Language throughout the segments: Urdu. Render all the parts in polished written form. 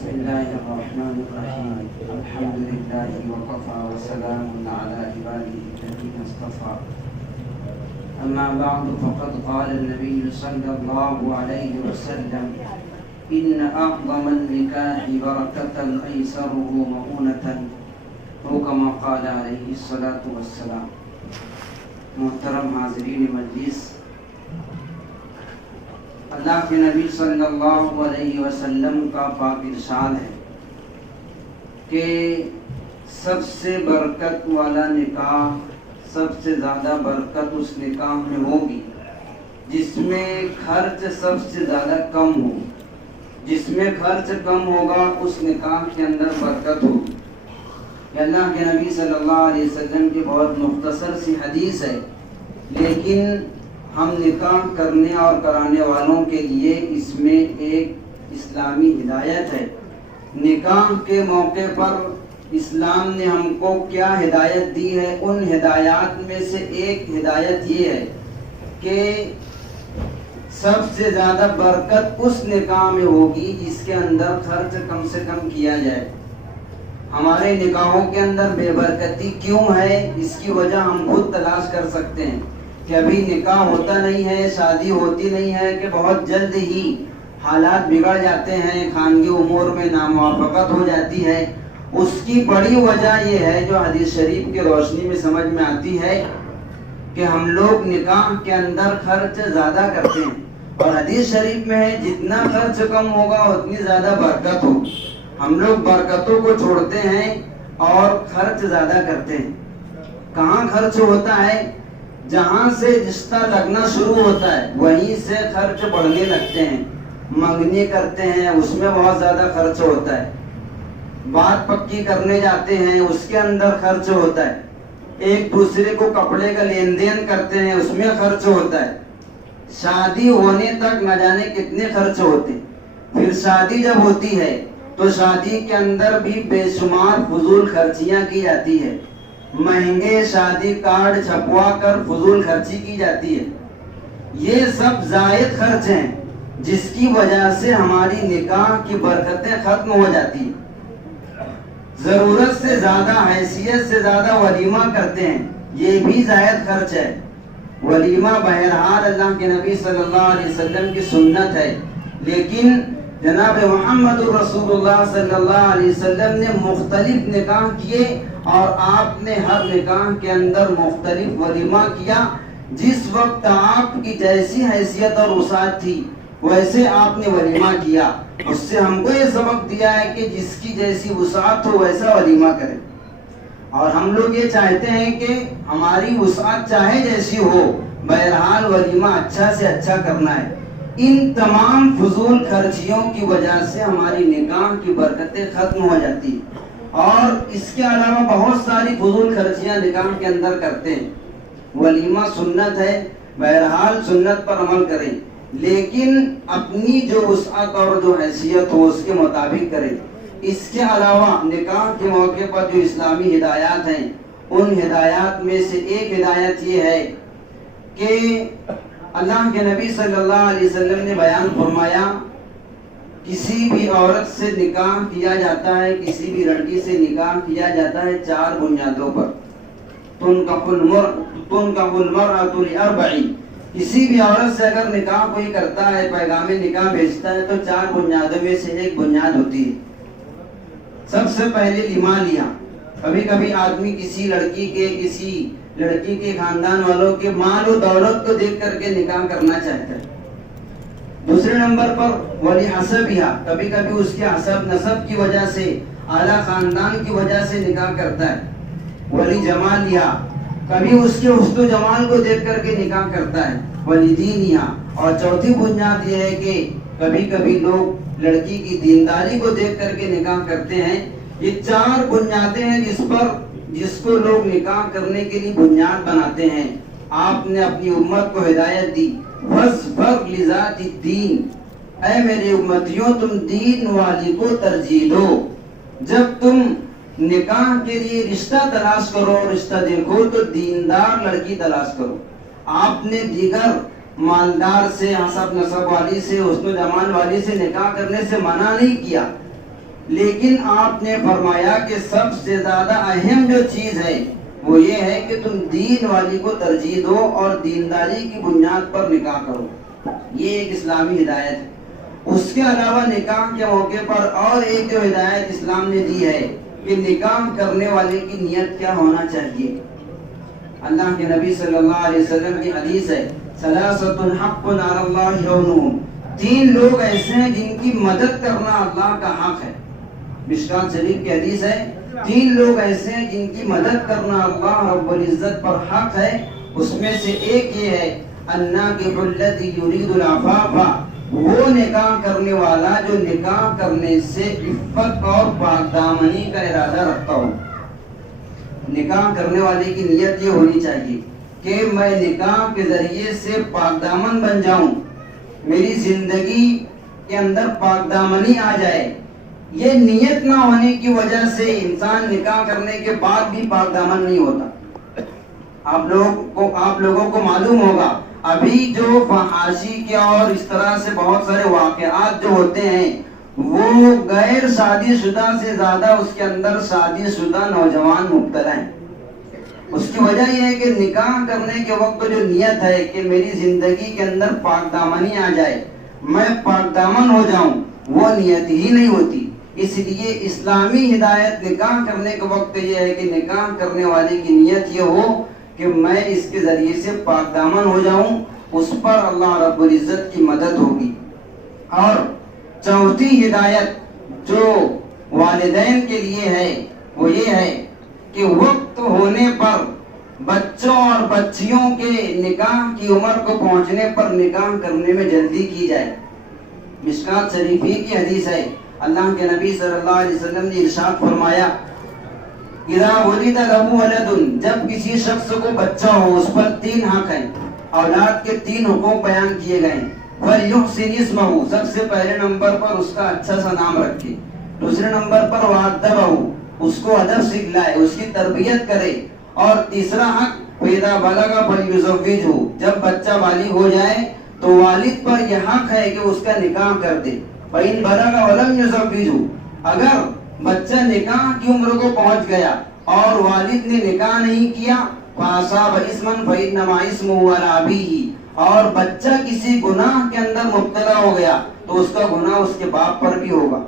بسم الله الرحمن الرحيم الحمد لله وكفى وسلام على عباده الذين اصطفى أما بعد فقد قال النبي صلى الله عليه وسلم إن أعظم النكاح بركة أيسره مؤونة أو كما قال عليه الصلاة والسلام. محترم حاضرین مجلس، اللہ کے نبی صلی اللہ علیہ وسلم کا پاک ارشاد ہے کہ سب سے برکت والا نکاح، سب سے زیادہ برکت اس نکاح میں ہوگی جس میں خرچ سب سے زیادہ کم ہو. جس میں خرچ کم ہوگا اس نکاح کے اندر برکت ہوگی. یہ اللہ کے نبی صلی اللہ علیہ وسلم کی بہت مختصر سی حدیث ہے، لیکن ہم نکاح کرنے اور کرانے والوں کے لیے اس میں ایک اسلامی ہدایت ہے. نکاح کے موقع پر اسلام نے ہم کو کیا ہدایت دی ہے؟ ان ہدایات میں سے ایک ہدایت یہ ہے کہ سب سے زیادہ برکت اس نکاح میں ہوگی جس کے اندر خرچ کم سے کم کیا جائے. ہمارے نکاحوں کے اندر بے برکتی کیوں ہے؟ اس کی وجہ ہم خود تلاش کر سکتے ہیں کہ ابھی نکاح ہوتا نہیں ہے، شادی ہوتی نہیں ہے کہ بہت جلد ہی حالات بگڑ جاتے ہیں، خانگی امور میں ناموافقت ہو جاتی ہے. اس کی بڑی وجہ یہ ہے جو حدیث شریف کی روشنی میں سمجھ میں آتی ہے کہ ہم لوگ نکاح کے اندر خرچ زیادہ کرتے ہیں، اور حدیث شریف میں ہے جتنا خرچ کم ہوگا اتنی زیادہ برکت ہوگی. ہم لوگ برکتوں کو چھوڑتے ہیں اور خرچ زیادہ کرتے ہیں. کہاں خرچ ہوتا ہے؟ جہاں سے رشتہ لگنا شروع ہوتا ہے وہیں سے خرچ بڑھنے لگتے ہیں. منگنی کرتے ہیں، اس میں بہت زیادہ خرچ ہوتا ہے. بات پکی کرنے جاتے ہیں، اس کے اندر خرچ ہوتا ہے. ایک دوسرے کو کپڑے کا لین دین کرتے ہیں، اس میں خرچ ہوتا ہے. شادی ہونے تک نہ جانے کتنے خرچ ہوتے. پھر شادی جب ہوتی ہے تو شادی کے اندر بھی بے شمار فضول خرچیاں کی جاتی ہے. مہنگے شادی کارڈ چھپوا کر فضول خرچی کی جاتی ہے. یہ سب زائد خرچ ہیں جس کی وجہ سے ہماری نکاح کی برکتیں ختم ہو جاتی ہیں. ضرورت سے زیادہ، حیثیت سے زیادہ ولیمہ کرتے ہیں، یہ بھی زائد خرچ ہے. ولیمہ بہرحال اللہ کے نبی صلی اللہ علیہ وسلم کی سنت ہے، لیکن جناب محمد رسول اللہ صلی اللہ علیہ وسلم نے مختلف نکاح کیے اور آپ نے ہر نکاح کے اندر مختلف ولیمہ کیا. جس وقت آپ کی جیسی حیثیت اور وسعت تھی ویسے آپ نے ولیمہ کیا. اس سے ہم کو یہ سبق دیا ہے کہ جس کی جیسی وسعت ہو ویسا ولیمہ کریں. اور ہم لوگ یہ چاہتے ہیں کہ ہماری وسعت چاہے جیسی ہو، بہرحال ولیمہ اچھا سے اچھا کرنا ہے. ان تمام فضول خرچیوں کی وجہ سے ہماری نکاح کی برکتیں ختم ہو جاتی ہیں. اور اس کے علاوہ بہت ساری فضول خرچیاں نکاح کے اندر کرتے ہیں. ولیمہ سنت ہے، بہرحال سنت پر عمل کریں، لیکن اپنی جو وسعت اور جو حیثیت ہو اس کے مطابق کریں. اس کے علاوہ نکاح کے موقع پر جو اسلامی ہدایات ہیں ان ہدایات میں سے ایک ہدایت یہ ہے کہ اللہ کے نبی صلی اللہ علیہ وسلم نے بیان فرمایا کسی بھی عورت سے نکاح کیا جاتا ہے، کسی بھی لڑکی سے نکاح کیا جاتا ہے 4 بنیادوں پر. تنکح المرأة لأربع. کسی بھی عورت سے اگر نکاح کوئی کرتا ہے، پیغام نکاح بھیجتا ہے تو 4 بنیادوں میں سے ایک بنیاد ہوتی ہے. سب سے پہلے لمالیا. کبھی کبھی آدمی کسی لڑکی کے خاندان والوں کے مال و دولت کو دیکھ کر کے نکاح کرنا چاہتا ہے. دوسرے نمبر پر ولی حسبیہ. کبھی کبھی اس کے حسب نسب کی وجہ سے، اعلیٰ خاندان کی وجہ سے نکاح کرتا ہے. ولی جمالیہ. کبھی اس کے حسن و جمال کو دیکھ کر کے نکاح کرتا ہے. ولی دینیہ. اور چوتھی بنیاد یہ ہے کہ کبھی کبھی لوگ لڑکی کی دینداری کو دیکھ کر کے نکاح کرتے ہیں. یہ 4 بنیادیں ہیں جس کو لوگ نکاح کرنے کے لیے بنیاد بناتے ہیں. آپ نے اپنی امت کو ہدایت دی، فاصبر لذات الدین. اے میری امتیوں، تم دین والی کو ترجیح دو. جب تم نکاح کے لیے رشتہ تلاش کرو، رشتہ دیکھو تو دیندار لڑکی تلاش کرو. آپ نے دیگر مالدار سے، حسب نسب والی سے، حسن و جمال والی سے نکاح کرنے سے منع نہیں کیا، لیکن آپ نے فرمایا کہ سب سے زیادہ اہم جو چیز ہے وہ یہ ہے کہ تم دین والی کو ترجیح دو اور دینداری کی بنیاد پر نکاح کرو. یہ ایک اسلامی ہدایت ہے. اس کے علاوہ نکاح کے موقع پر اور ایک جو ہدایت اسلام نے دی ہے کہ نکاح کرنے والے کی نیت کیا ہونا چاہیے. اللہ کے نبی صلی اللہ علیہ وسلم کی حدیث ہے ثلاثۃ حق علی اللہ عونہم، 3 لوگ ایسے ہیں جن کی مدد کرنا اللہ کا حق ہے. مشکات شریف کی حدیث ہے 3 لوگ ایسے ہیں جن کی مدد کرنا اللہ رب العزت پر حق ہے. اس میں سے ایک یہ ہے الناکح الذی یرید العفاف، وہ نکاح کرنے والا جو نکاح کرنے سے عفت اور پاک دامنی کا ارادہ رکھتا ہو. نکاح کرنے والے کی نیت یہ ہونی چاہیے کہ میں نکاح کے ذریعے سے پاک دامن بن جاؤں، میری زندگی کے اندر پاک دامنی آ جائے. یہ نیت نہ ہونے کی وجہ سے انسان نکاح کرنے کے بعد بھی پاک دامن نہیں ہوتا. آپ لوگوں کو معلوم ہوگا ابھی جو فحاشی کے اور اس طرح سے بہت سارے واقعات جو ہوتے ہیں وہ غیر شادی شدہ سے زیادہ اس کے اندر شادی شدہ نوجوان مبتلا ہیں. اس کی وجہ یہ ہے کہ نکاح کرنے کے وقت جو نیت ہے کہ میری زندگی کے اندر پاک دامنی آ جائے، میں پاک دامن ہو جاؤں، وہ نیت ہی نہیں ہوتی. اس لیے اسلامی ہدایت نکاح کرنے کے وقت یہ ہے کہ نکاح کرنے والے کی نیت یہ ہو کہ میں اس کے ذریعے سے پاک دامن ہو جاؤں، اس پر اللہ رب العزت کی مدد ہوگی. اور چوتھی ہدایت جو والدین کے لیے ہے وہ یہ ہے کہ وقت ہونے پر بچوں اور بچیوں کے نکاح کی عمر کو پہنچنے پر نکاح کرنے میں جلدی کی جائے. مشکات شریفی کی حدیث ہے اللہ کے نبی صلی اللہ علیہ وسلم نے ارشاد فرمایا اذا ولد له ولد، جب کسی شخص کو بچہ ہو اس پر 3 حق ہیں. اولاد کے 3 حقوق بیان کیے گئے ہیں. فَلْيُحْسِنِ اسْمَهُ، سب سے پہلے نمبر پر اس کا اچھا سا نام رکھے. دوسرے نمبر پر وَأَدَّبَهُ، اس کو ادب سکھلائے، اس کی تربیت کرے. اور تیسرا حق فَإِذَا بَلَغَ فَلْيُزَوِّجْهُ، جب بچہ بالغ ہو جائے تو والد پر یہ حق ہے کہ اس کا نکاح کر دے. فَإِن بَلَغَ وَلَمْ يُزَوِّجْهُ، اگر بچہ نکاح کی عمر کو پہنچ گیا اور والد نے نکاح نہیں کیا فَأَصَابَ إِثْمًا فَإِنَّمَا إِثْمُهُ عَلَىٰ أَبِيهِ، اور بچہ کسی گناہ کے اندر مبتلا ہو گیا تو اس کا گناہ اس کے باپ پر بھی ہوگا.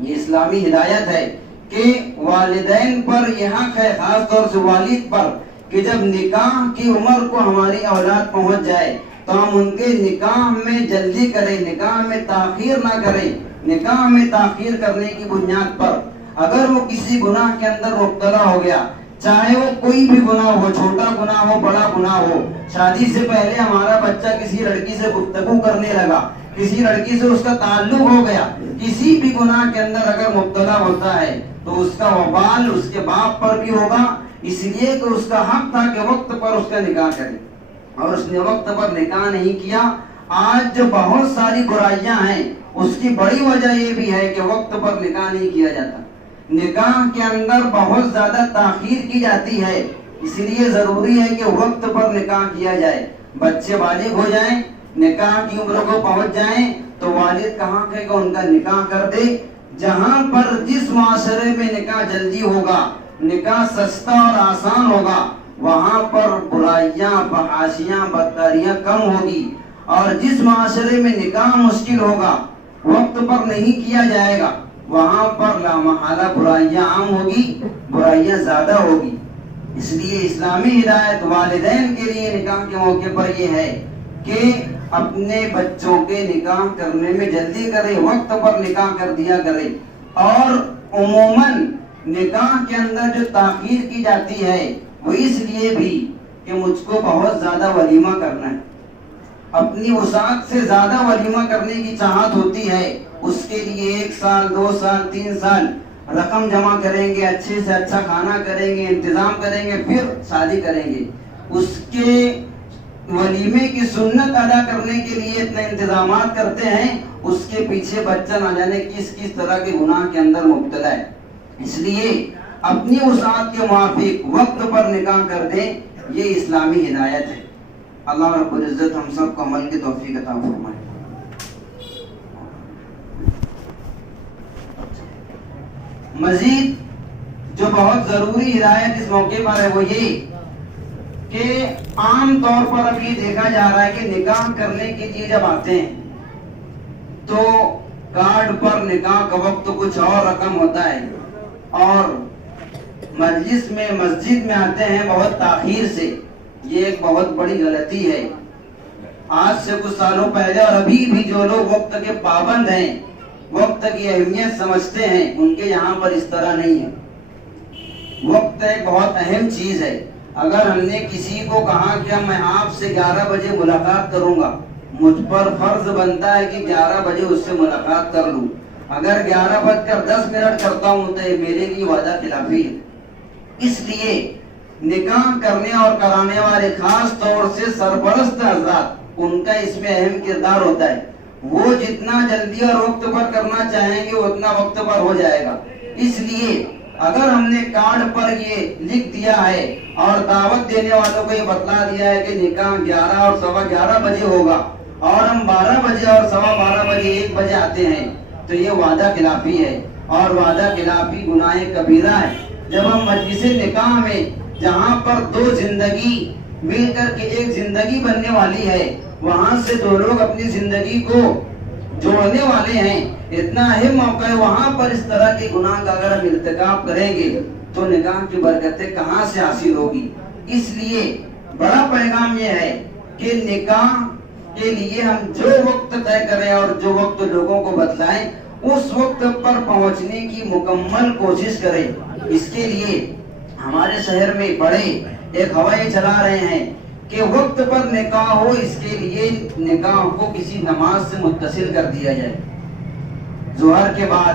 یہ اسلامی ہدایت ہے کہ والدین پر یہ حق ہے، خاص طور سے والد پر، کہ جب نکاح کی عمر کو ہماری اولاد پہنچ جائے تو ہم ان کے نکاح میں جلدی کریں، نکاح میں تاخیر نہ کریں. نکاح میں تاخیر کرنے کی بنیاد پر اگر وہ کسی گناہ کے اندر مبتلا ہو گیا، چاہے وہ کوئی بھی گناہ ہو، چھوٹا گناہ ہو بڑا گناہ ہو، شادی سے پہلے ہمارا بچہ کسی لڑکی سے گفتگو کرنے لگا، کسی لڑکی سے اس کا تعلق ہو گیا، کسی بھی گناہ کے اندر اگر مبتلا ہوتا ہے تو اس کا وبال اس کے باپ پر بھی ہوگا. اس لیے کہ اس کا حق تھا کہ وقت پر اس کا نکاح کرے اور اس نے وقت پر نکاح نہیں کیا. آج جو بہت ساری برائیاں ہیں اس کی بڑی وجہ یہ بھی ہے کہ وقت پر نکاح نہیں کیا جاتا. نکاح کے اندر بہت زیادہ تاخیر کی جاتی ہے. اس لیے ضروری ہے کہ وقت پر نکاح کیا جائے. بچے بالغ ہو جائیں، نکاح کی عمر کو پہنچ جائیں تو والد کہاں کہ ان کا نکاح کر دے. جہاں پر جس معاشرے میں نکاح جلدی ہوگا، نکاح سستا اور آسان ہوگا، وہاں پر برائیاں، فحاشیاں، بدکاریاں کم ہوگی. اور جس معاشرے میں نکاح مشکل ہوگا، وقت پر نہیں کیا جائے گا، وہاں پر لامحالہ برائیاں عام ہوگی، برائیاں زیادہ ہوگی. اس لیے اسلامی ہدایت والدین کے لیے نکاح کے موقع پر یہ ہے کہ اپنے بچوں کے نکاح کرنے میں جلدی کرے، وقت پر نکاح کر دیا کرے. اور عموماً نکاح کے اندر جو تاخیر کی جاتی ہے وہ اس لیے بھی کہ مجھ کو بہت زیادہ ولیمہ کرنا ہے، اپنی وسعت سے زیادہ ولیمہ کرنے کی چاہت ہوتی ہے. اس کے لیے 1 سال 2 سال 3 سال رقم جمع کریں گے، اچھے سے اچھا کھانا کریں گے، انتظام کریں گے، پھر شادی کریں گے. اس کے ولیمے کی سنت ادا کرنے کے لیے اتنے انتظامات کرتے ہیں، اس کے پیچھے بچہ نہ جانے کس طرح کے گناہ کے اندر مبتلا ہے. اس لیے اپنی وسعت کے موافق وقت پر نکاح کر دیں، یہ اسلامی ہدایت ہے. اللہ رب العزت ہم سب کو عمل کی توفیق عطا فرمائے. مزید جو بہت ضروری ہدایت اس موقع پر ہے وہ یہ کہ عام طور پر اب یہ دیکھا جا رہا ہے کہ نکاح کرنے کے لیے جب آتے ہیں تو کارڈ پر نکاح کا وقت کچھ اور رقم ہوتا ہے اور مجلس میں مسجد میں آتے ہیں بہت تاخیر سے. یہ ایک بہت بڑی غلطی ہے. آج سے کچھ سالوں پہلے اور ابھی بھی جو لوگ وقت کے پابند ہیں, وقت کی اہمیت سمجھتے ہیں, ان کے یہاں پر اس طرح نہیں ہے. وقت ایک بہت اہم چیز ہے. اگر ہم نے کسی کو کہا کہ میں آپ سے 11 بجے ملاقات کروں گا, مجھ پر فرض بنتا ہے کہ 11 بجے اس سے ملاقات کر لوں. اگر 11:10 کرتا ہوں تو یہ میرے لیے وعدہ خلافی ہے. اس لیے نکاح کرنے اور کرانے والے خاص طور سے سرپرست حضرات, ان کا اس میں اہم کردار ہوتا ہے. وہ جتنا جلدی اور وقت پر کرنا چاہیں گے اتنا وقت پر ہو جائے گا. اس لیے اگر ہم نے کارڈ پر یہ لکھ دیا ہے اور دعوت دینے والوں کو یہ بتلا دیا ہے کہ نکاح 11 اور 11:15 بجے ہوگا اور ہم 12 بجے اور 12:15 بجے 1 بجے آتے ہیں تو یہ وعدہ خلافی ہے اور وعدہ خلافی گناہ کبیرہ ہے. جب ہم مجلس نکاح میں جہاں پر 2 زندگی مل کر کے ایک زندگی بننے والی ہے, وہاں سے 2 لوگ اپنی زندگی کو جوڑنے والے ہیں, اتنا اہم موقع ہے, وہاں پر اس طرح کے گناہ کا اگر ہم ارتکاب کریں گے تو نکاح کی برکتیں کہاں سے حاصل ہوگی. اس لیے بڑا پیغام یہ ہے کہ نکاح کے لیے ہم جو وقت طے کریں اور جو وقت لوگوں کو بتلائیں اس وقت پر پہنچنے کی مکمل کوشش کریں. اس کے لیے ہمارے شہر میں بڑے ایک ہوائیں چلا رہے ہیں کہ وقت پر نکاح ہو. اس کے لیے نکاح کو کسی نماز سے متصل کر دیا جائے. ظہر کے بعد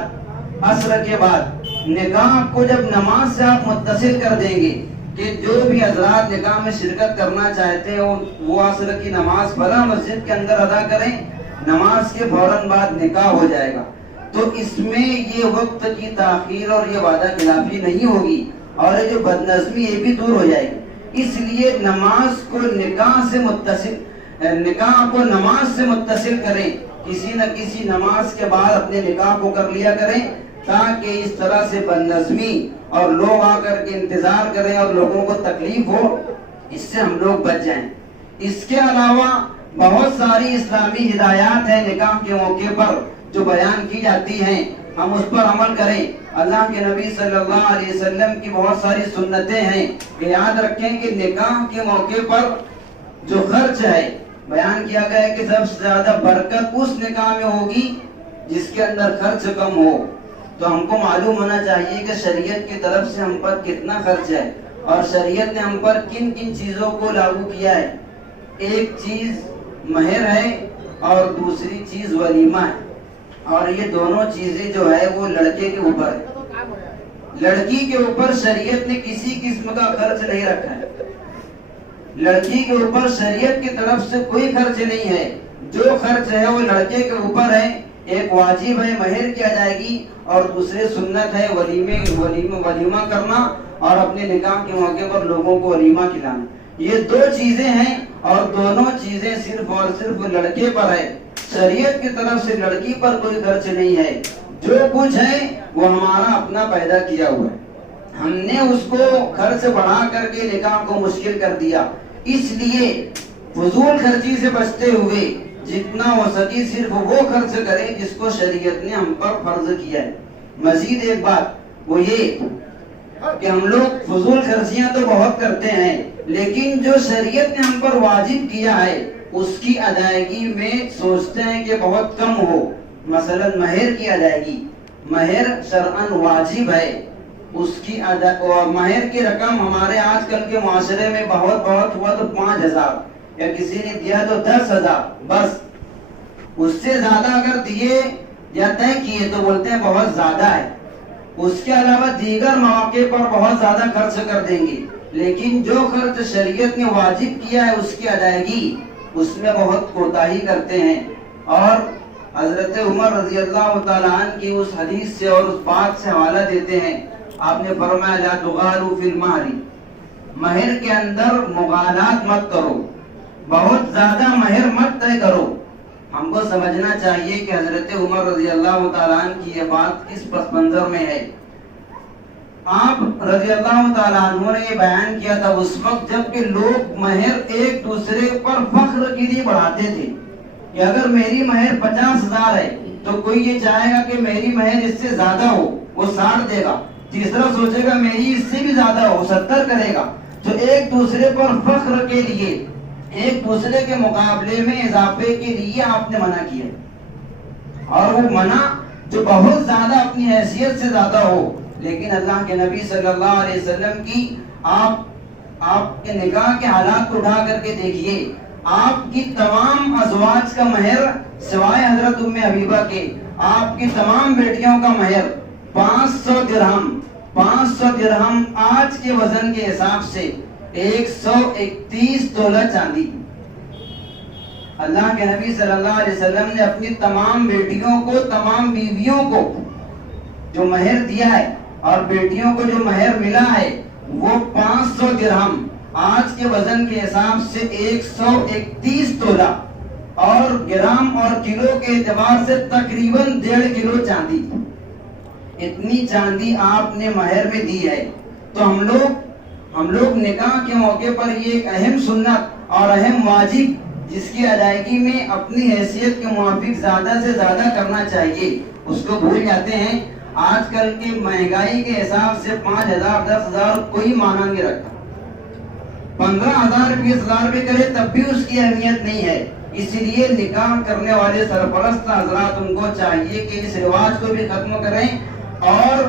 عصر کے بعد نکاح کو جب نماز سے آپ متصل کر دیں گے کہ جو بھی حضرات نکاح میں شرکت کرنا چاہتے ہیں وہ عصر کی نماز فلاں مسجد کے اندر ادا کریں, نماز کے فوراً بعد نکاح ہو جائے گا. تو اس میں یہ وقت کی تاخیر اور یہ وعدہ خلافی نہیں ہوگی اور یہ جو بدنظمی یہ بھی دور ہو جائے گی. اس لیے نماز کو نکاح سے متصل کریں. کسی نہ کسی نماز کے بعد اپنے نکاح کو کر لیا کریں تاکہ اس طرح سے بدنظمی اور لوگ آ کر کے انتظار کریں اور لوگوں کو تکلیف ہو, اس سے ہم لوگ بچ جائیں. اس کے علاوہ بہت ساری اسلامی ہدایات ہیں نکاح کے موقع پر جو بیان کی جاتی ہیں, ہم اس پر عمل کریں. اللہ کے نبی صلی اللہ علیہ وسلم کی بہت ساری سنتیں ہیں کہ یاد رکھیں کہ نکاح کے موقع پر جو خرچ ہے بیان کیا گیا ہے کہ سب سے زیادہ برکت اس نکاح میں ہوگی جس کے اندر خرچ کم ہو. تو ہم کو معلوم ہونا چاہیے کہ شریعت کی طرف سے ہم پر کتنا خرچ ہے اور شریعت نے ہم پر کن کن چیزوں کو لاگو کیا ہے. ایک چیز مہر ہے اور دوسری چیز ولیمہ ہے, اور یہ دونوں چیزیں جو ہے وہ لڑکے کے اوپر ہے. لڑکی کے اوپر شریعت نے کسی قسم کا خرچ نہیں رکھا ہے. لڑکی کے اوپر شریعت کی طرف سے کوئی خرچ نہیں ہے. جو خرچ ہے وہ لڑکے کے اوپر ہے. ایک واجب ہے مہر کی ادائیگی اور دوسرے سنت ہے ولیمہ کرنا اور اپنے نکاح کے موقع پر لوگوں کو ولیمہ کھلانا. یہ 2 چیزیں ہیں اور دونوں چیزیں صرف اور صرف لڑکے پر ہے. شریعت کی طرف سے لڑکی پر کوئی خرچ نہیں ہے. جو کچھ ہے وہ ہمارا اپنا پیدا کیا ہوا ہے. ہم نے اس کو خرچ بڑھا کر کے نکاح کو مشکل کر دیا. اس لیے فضول خرچی سے بچتے ہوئے جتنا ہو سکی صرف وہ خرچ کریں جس کو شریعت نے ہم پر فرض کیا ہے. مزید ایک بات وہ یہ کہ ہم لوگ فضول خرچیاں تو بہت کرتے ہیں, لیکن جو شریعت نے ہم پر واجب کیا ہے اس کی ادائیگی میں سوچتے ہیں کہ بہت کم ہو. مثلا مہر کی ادائیگی, مہر شرعاً واجب ہے. اس کی مہر کی رقم ہمارے آج کل کے معاشرے میں بہت ہوا تو 5,000 یا کسی نے دیا تو 10,000 بس. اس سے زیادہ اگر دیے یا طے کیے تو بولتے ہیں بہت زیادہ ہے. اس کے علاوہ دیگر مواقع پر بہت زیادہ خرچ کر دیں گے, لیکن جو خرچ شریعت نے واجب کیا ہے اس کی ادائیگی اس میں بہت کوتاہی کرتے ہیں. اور حضرت عمر رضی اللہ تعالیٰ عنہ کی اس حدیث سے اور اس بات سے حوالہ دیتے ہیں. آپ نے فرمایا لا تغالوا فی المہر, مہر کے اندر مغالات مت کرو, بہت زیادہ مہر مت طے کرو. ہم کو سمجھنا چاہیے کہ حضرت عمر رضی اللہ تعالیٰ عنہ کی یہ بات کس پس منظر میں ہے. آپ رضی اللہ تعالیٰ عنہ نے یہ بیان کیا تھا اس وقت جب کہ لوگ مہر ایک دوسرے پر فخر کے لیے بڑھاتے تھے کہ اگر میری مہر 50,000 ہے تو کوئی یہ چاہے گا کہ میری مہر اس سے زیادہ ہو، وہ 60 دے گا، تیسرا سوچے گا میری اس سے بھی زیادہ ہو، 70 کرے گا. تو ایک دوسرے پر فخر کے لیے، ایک دوسرے کے مقابلے میں اضافے کے لیے آپ نے منع کیا، اور وہ منع جو بہت زیادہ اپنی حیثیت سے زیادہ ہو. لیکن اللہ کے نبی صلی اللہ علیہ وسلم کی آپ کے نکاح کے حالات کو اٹھا کر کے دیکھیے. آپ کی تمام ازواج کا مہر سوائے حضرت ام حبیبہ کے، آپ کی تمام بیٹیوں کا مہر 500 درہم. 500 درہم آج کے وزن کے حساب سے 131 تولہ چاندی. اللہ کے نبی صلی اللہ علیہ وسلم نے اپنی تمام بیٹیوں کو، تمام بیویوں کو جو مہر دیا ہے اور بیٹیوں کو جو مہر ملا ہے وہ 500 درہم آج کے وزن کے حساب سے 131 تولہ، اور گرام اور کلو کے اعتبار سے تقریباً 1.5 کلو چاندی. اتنی چاندی آپ نے مہر میں دی ہے. تو ہم لوگ نکاح کے موقع پر یہ ایک اہم سنت اور اہم واجب جس کی ادائیگی میں اپنی حیثیت کے موافق زیادہ سے زیادہ کرنا چاہیے، اس کو بھول جاتے ہیں. آج کل کی مہنگائی کے حساب سے 5,000 10,000 کوئی معنی نہیں رکھتا. 15,000 20,000 روپے کرے تب بھی اس کی اہمیت نہیں ہے. اس لیے نکاح کرنے والے سرپرست حضرات ان کو چاہیے کہ اس رواج کو بھی ختم کریں. اور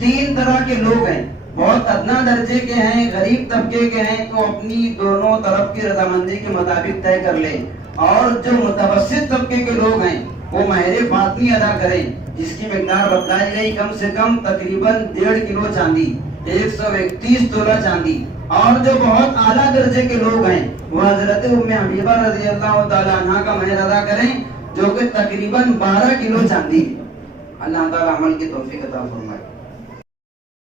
3 طرح کے لوگ ہیں، بہت ادنا درجے کے ہیں، غریب طبقے کے ہیں، تو اپنی دونوں طرف کی رضامندی کے مطابق طے کر لیں. اور جو متوسط طبقے کے لوگ ہیں وہ مہر فاطمی ادا کریں، جس کی مقدار بتلائی گئی کم سے کم تقریباً 1.5 کلو چاندی، 131 تولہ چاندی. اور جو بہت اعلیٰ درجے کے لوگ ہیں وہ حضرت ام حبیبہ رضی اللہ تعالیٰ عنہ کا مہر ادا کریں، جو کہ تقریباً 12 کلو چاندی. اللہ تعالیٰ عمل کی توفیق عطا فرمائے.